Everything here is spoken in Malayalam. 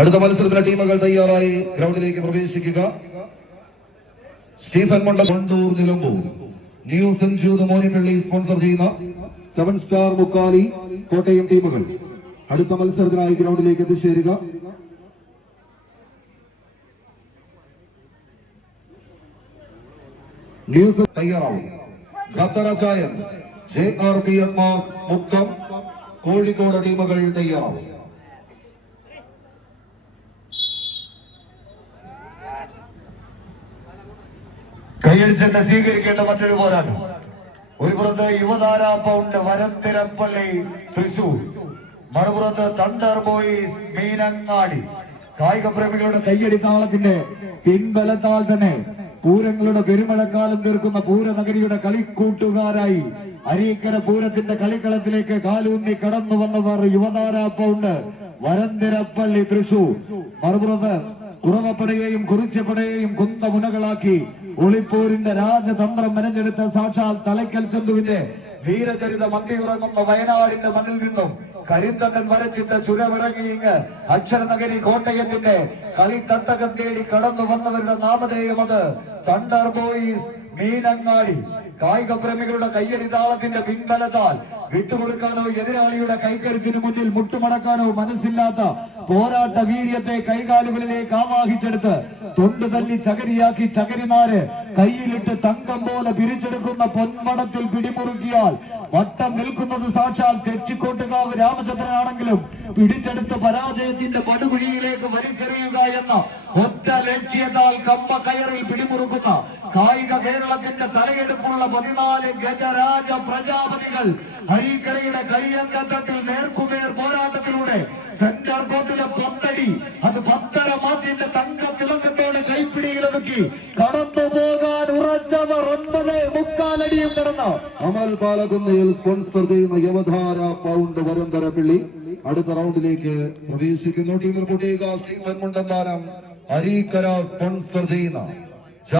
അടുത്ത മത്സരത്തിലെ ടീമുകൾ തയ്യാറായി ഗ്രൗണ്ടിലേക്ക് പ്രവേശിക്കുക. Stephen Monda, Wandoor, Nilambur. New century Monippally sponsor ചെയ്യുന്ന 7 സ്റ്റാർ മുക്കാലി, കോട്ടയം ടീമുകൾ അടുത്ത മത്സരത്തിനായി ഗ്രൗണ്ടിലേക്ക് എത്തിച്ചേരുക. ന്യൂസ് തയ്യാറാവും. ഖത്തർ ജയൻസ്, JRP അഡ്മാസ്, മുക്കം, കോഴിക്കോട് ടീമുകൾ തയ്യാറാവും. കൈയടിച്ചിട്ട് സ്വീകരിക്കേണ്ട മറ്റൊരു പോരാട്ടം. ഒരു പുറത്ത് യുവതാര പൗണ്ട് വരത്തിരപ്പള്ളി തൃശൂർ, മറുപുറത്ത് തണ്ടർ ബോയ്സ് മീനങ്ങാടി. കായിക പ്രേമികളുടെ കയ്യടി താളത്തിന്റെ പിൻബലത്താൽ തന്നെ പൂരങ്ങളുടെ പെരുമഴക്കാലം തീർക്കുന്ന പൂരനഗരിയുടെ കളിക്കൂട്ടുകാരായി അരീക്കര പൂരത്തിന്റെ കളിക്കളത്തിലേക്ക് കാലൂന്നി കടന്നു വന്നവർ യുവതാര പൗണ്ട് വരന്തിരപ്പള്ളി തൃശൂർ. മറുപുറത്ത് കുറവപ്പടയെയും കുറിച്ചപ്പടയെയും കുന്തമുനകളാക്കി ഒളിപ്പോരിന്റെ രാജതന്ത്രം മെനഞ്ഞെടുത്ത സാക്ഷാൽ തലയ്ക്കൽ ചന്തുവിന്റെ വീരചരിത മന്തിയുറങ്ങുന്ന വയനാടിന്റെ മണ്ണിൽ നിന്നും കരിന്തണ്ടൻ വരച്ചിട്ട് ചുരമിറങ്ങിയിങ്ങ് അക്ഷരനഗരി കോട്ടയത്തിന്റെ കളിത്തട്ടകം തേടി കടന്നു വന്നവരുടെ നാമധേയം അത് തണ്ടർ ബോയ്സ് മീനങ്ങാടി. കായിക പ്രേമികളുടെ കയ്യടി താളത്തിന്റെ പിൻബലത്താൽ വിട്ടുകൊടുക്കാനോ എതിരാളിയുടെ കൈക്കരുത്തിന് മുന്നിൽ മുട്ടുമടക്കാനോ മനസ്സില്ലാത്ത പോരാട്ട വീര്യത്തെ കൈകാലുകളിലേക്ക് ആവാഹിച്ചെടുത്ത് തൊണ്ടു തല്ലി ചകരിയാക്കി ചകരിനാര് കയ്യിലിട്ട് തങ്കം പോലെ പിരിച്ചെടുക്കുന്ന പൊന്മടത്തിൽ പിടിമുറുക്കിയാൽ വട്ടം നിൽക്കുന്നത് സാക്ഷാൽ തെച്ചിക്കോട്ടുകാവ് രാമചന്ദ്രനാണെങ്കിലും പിടിച്ചെടുത്ത് പരാജയത്തിന്റെ പടുകുഴിയിലേക്ക് വലിച്ചെറിയുക എന്ന ഒറ്റ ലക്ഷ്യത്താൽ കമ്പ കയറിൽ പിടിമുറുക്കുന്ന കായിക കേരളത്തിന്റെ തലയെടുപ്പുള്ള 14 ഗജരാജ പ്രജാപതികൾ ഹരിക്കരയുടെ കളിയങ്കത്തട്ടിൽ നേർക്കുനേർ പോരാട്ടത്തിലൂടെ സെന്റർ കോർട്ടിലെ 10 അടി, അത് 10.5 മാറ്റിന്റെ തങ്ക തിളക്കത്തോടെ കൈപ്പിടിയിലൊതുക്കി കടന്നു പോകാൻ ഉറച്ചവർ 9.25 അടിയും കടന്നു. അമൽ പാലകുന്നയിൽ സ്പോൺസർ ചെയ്യുന്ന യുവധാര പൗണ്ട് വരന്തരപ്പിള്ളി അടുത്ത റൗണ്ടിലേക്ക് പ്രവേശിക്കുന്നു. ടീം റിപ്പോർട്ട് ചെയ്യുക. സ്റ്റീഫൻ മുണ്ടന്താനം, അരീക്കര സ്പോൺസർ ചെയ്യുന്ന